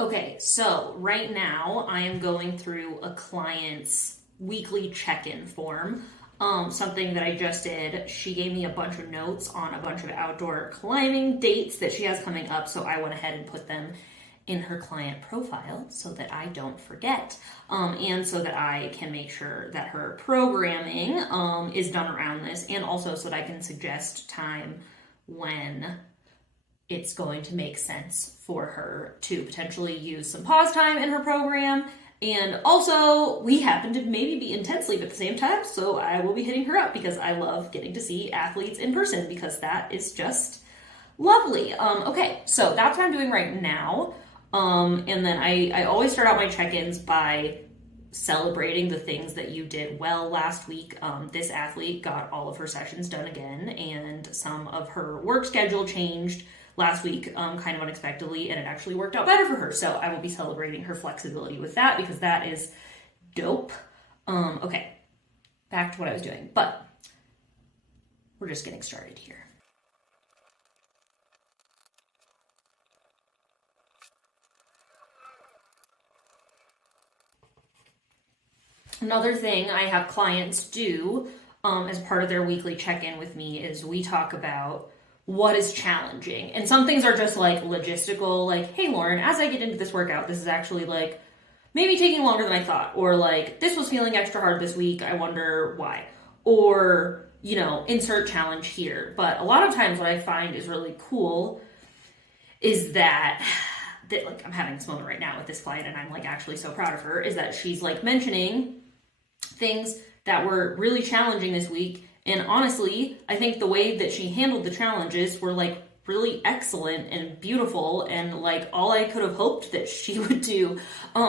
Okay, so right now I am going through a client's weekly check-in form. Something that I just did. She gave me a bunch of notes on a bunch of outdoor climbing dates that she has coming up, so I went ahead and put them in her client profile so that I don't forget, and so that I can make sure that her programming is done around this, and also so that I can suggest time when it's going to make sense for her to potentially use some pause time in her program. And also, we happen to maybe be in TED sleep at the same time, so I will be hitting her up because I love getting to see athletes in person because that is just lovely. Okay, so that's what I'm doing right now. And then I always start out my check-ins by celebrating the things that you did well last week. This athlete got all of her sessions done again, and some of her work schedule changed last week kind of unexpectedly, and it actually worked out better for her. So I will be celebrating her flexibility with that because that is dope. Okay, back to what I was doing, but we're just getting started here. Another thing I have clients do as part of their weekly check-in with me is we talk about what is challenging. And some things are just like logistical, like, hey, Lauren, as I get into this workout, this is actually like maybe taking longer than I thought, or like this was feeling extra hard this week, I wonder why, or, you know, insert challenge here. But a lot of times what I find is really cool is that like I'm having this moment right now with this client and I'm like actually so proud of her, is that she's like mentioning things that were really challenging this week. And honestly, I think the way that she handled the challenges were like really excellent and beautiful and like all I could have hoped that she would do.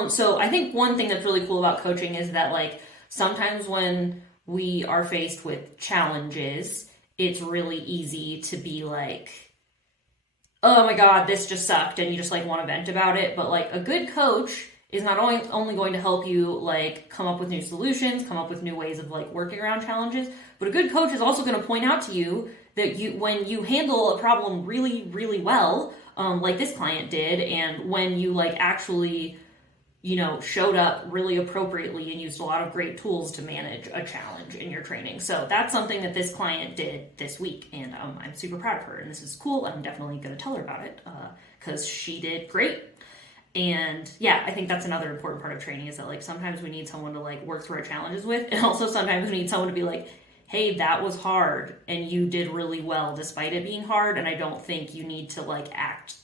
So I think one thing that's really cool about coaching is that like sometimes when we are faced with challenges, it's really easy to be like, oh my God, this just sucked. And you just like want to vent about it. But like a good coach is not only going to help you like come up with new solutions, come up with new ways of like working around challenges, but a good coach is also going to point out to you that when you handle a problem really, really well, like this client did, and when you like actually, you know, showed up really appropriately and used a lot of great tools to manage a challenge in your training. So that's something that this client did this week, and I'm super proud of her, and this is cool. I'm definitely going to tell her about it because she did great. And yeah, I think that's another important part of training is that like sometimes we need someone to like work through our challenges with, and also sometimes we need someone to be like, hey, that was hard and you did really well despite it being hard, and I don't think you need to like act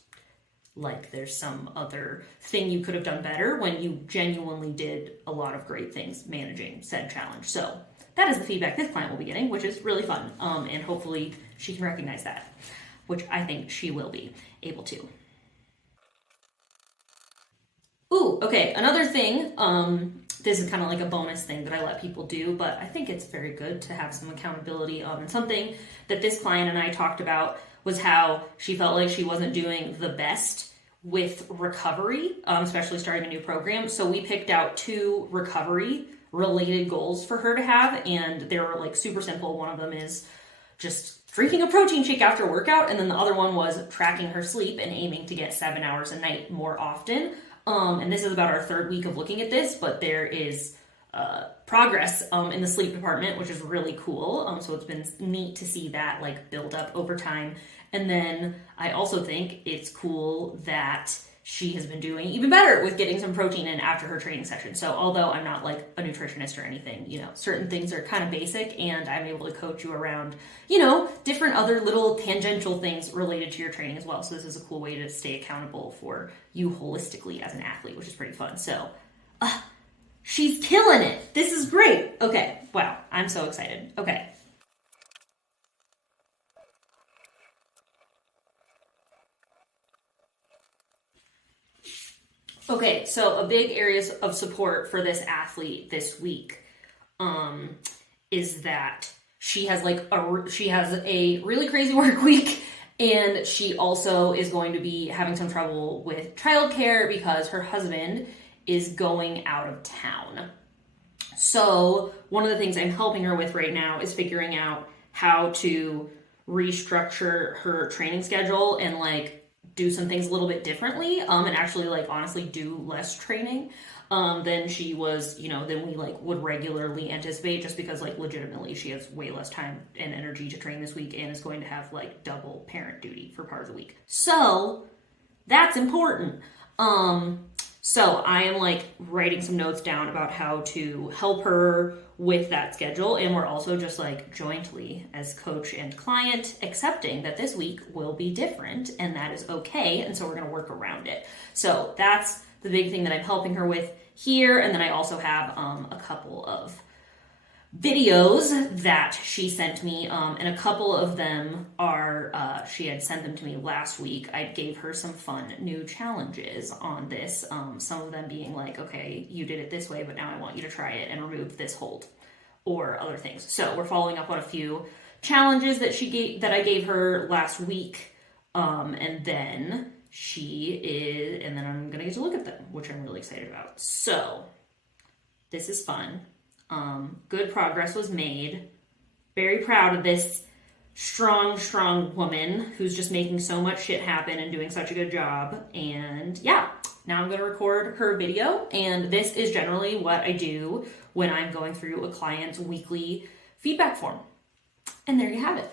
like there's some other thing you could have done better when you genuinely did a lot of great things managing said challenge. So that is the feedback this client will be getting, which is really fun, and hopefully she can recognize that, which I think she will be able to. Ooh, okay, another thing, this is kind of like a bonus thing that I let people do, but I think it's very good to have some accountability. And something that this client and I talked about was how she felt like she wasn't doing the best with recovery, especially starting a new program. So we picked out 2 recovery related goals for her to have, and they were like super simple. One of them is just drinking a protein shake after a workout, and then the other one was tracking her sleep and aiming to get 7 hours a night more often. And this is about our 3rd week of looking at this, but there is progress in the sleep department, which is really cool. So it's been neat to see that like build up over time. And then I also think it's cool that she has been doing even better with getting some protein in after her training session. So although I'm not like a nutritionist or anything, you know, certain things are kind of basic, and I'm able to coach you around, you know, different other little tangential things related to your training as well. So this is a cool way to stay accountable for you holistically as an athlete, which is pretty fun. So she's killing it. This is great. Okay. Wow. I'm so excited. Okay. Okay, so a big area of support for this athlete this week is that she has a really crazy work week, and she also is going to be having some trouble with childcare because her husband is going out of town. So one of the things I'm helping her with right now is figuring out how to restructure her training schedule and like do some things a little bit differently, and actually like honestly do less training than she was, than we like would regularly anticipate, just because like legitimately she has way less time and energy to train this week and is going to have like double parent duty for part of the week. So that's important. So I am like writing some notes down about how to help her with that schedule. And we're also just like jointly as coach and client accepting that this week will be different and that is okay. And so we're going to work around it. So that's the big thing that I'm helping her with here. And then I also have a couple of videos that she sent me, and a couple of them are, she had sent them to me last week. I gave her some fun new challenges on this, some of them being like, okay, you did it this way, but now I want you to try it and remove this hold, or other things. So we're following up on a few challenges that I gave her last week, and then and then I'm gonna get to look at them, which I'm really excited about. So this is fun. Good progress was made. Very proud of this strong woman who's just making so much shit happen and doing such a good job. And yeah, now I'm going to record her video. And this is generally what I do when I'm going through a client's weekly feedback form. And there you have it.